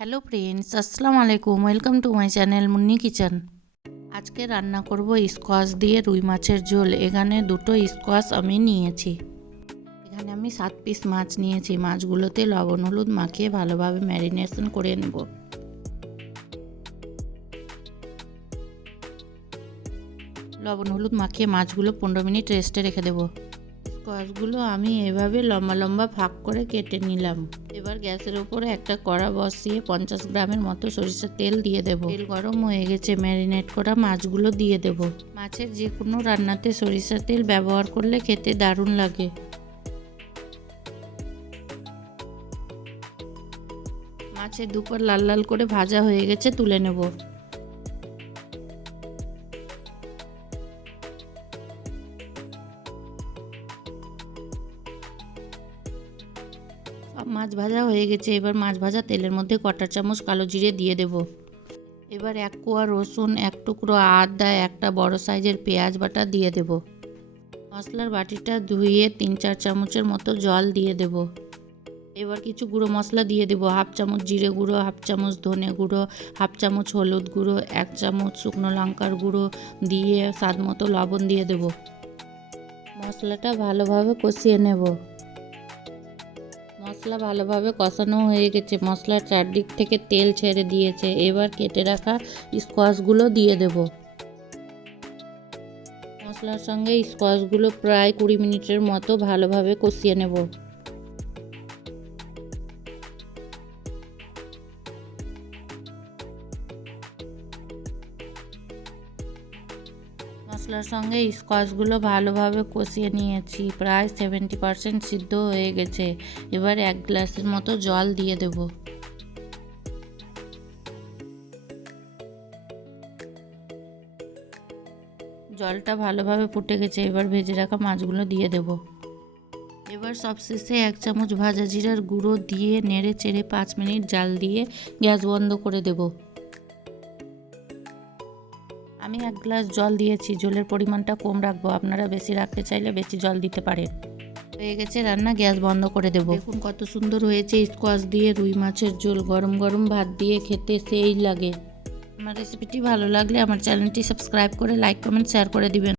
Hello friends, আসসালামু আলাইকুম। Welcome to my channel Munni kitchen. আজকে রান্না করব স্কোয়াশ দিয়ে রুই মাছের ঝোল। এখানে দুটো স্কোয়াশ আমি নিয়েছি। এখানে আমি 7 পিস মাছ নিয়েছি। মাছগুলোতে লবণ হলুদ মাখিয়ে ভালোভাবে ম্যারিনেশন করে নেব। লবণ হলুদ মাখিয়ে মাছগুলো 15 মিনিট রেস্টে রেখে দেবো। স্কোয়াশগুলো আমি এভাবে লম্বা লম্বা ভাগ করে কেটে নিলাম। এবার গ্যাসের উপরে একটা কড়া বসিয়ে 50 গ্রামের মতো সরিষার তেল দিয়ে দেব। তেল গরম হয়ে গেছে, ম্যারিনেট করা মাছগুলো দিয়ে দেব। মাছের যে কোনো রান্নাতে সরিষার তেল ব্যবহার করলে খেতে দারুণ লাগে। মাছের দুপুর লাল লাল করে ভাজা হয়ে গেছে, তুলে নেব। সব মাছ ভাজা হয়ে গেছে। এবার মাছ ভাজা তেলের মধ্যে কটা চামচ কালো জিরে দিয়ে দেব। এবার 1 কোয়া রসুন, 1 টুকরো আদা, একটা বড় সাইজের পেঁয়াজ বাটা দিয়ে দেব। মশলার বাটিটা ধুয়ে 3-4 চামচের মতো জল দিয়ে দেব। এবার কিছু গুঁড়ো মশলা দিয়ে দেব। 1/2 চামচ জিরে গুঁড়ো, 1/2 চামচ ধনে গুঁড়ো, 1/2 চামচ হলুদ গুঁড়ো, 1 চামচ শুকনো লঙ্কার গুঁড়ো দিয়ে স্বাদ মতো লবণ দিয়ে দেব। মশলাটা ভালোভাবে কষিয়ে নেব। মশলা ভালোভাবে কষানো হয়ে গেছে, মশলার চারদিক থেকে তেল ছেড়ে দিয়েছে। এবার কেটে রাখা স্কোয়াশগুলো দিয়ে দেব। মশলার সঙ্গে স্কোয়াশগুলো প্রায় 20 মিনিটের মতো ভালোভাবে কষিয়ে নেব। মশলার সঙ্গে স্কোয়াশগুলো ভালোভাবে কষিয়ে নিয়েছি, প্রায় 70% সিদ্ধ হয়ে গেছে। এবার 1 গ্লাসের মতো জল দিয়ে দেব। জলটা ভালোভাবে ফুটে গেছে, এবার ভেজে রাখা মাছগুলো দিয়ে দেব। এবার সবশেষে 1 চামচ ভাজা জিরার গুঁড়ো দিয়ে নেড়ে চেড়ে 5 মিনিট জাল দিয়ে গ্যাস বন্ধ করে দেব। আমি 1 গ্লাস জল দিয়েছি, জলের পরিমাণটা কম রাখবো। আপনারা বেশি রাখতে চাইলে বেশি জল দিতে পারেন। হয়ে গেছে রান্না, গ্যাস বন্ধ করে দেব। দেখুন কত সুন্দর হয়েছে স্কোয়াশ দিয়ে রুই মাছের ঝোল। গরম গরম ভাত দিয়ে খেতে সেই লাগে। আমার রেসিপিটি ভালো লাগলে আমার চ্যানেলটি সাবস্ক্রাইব করে লাইক কমেন্ট শেয়ার করে দিবেন।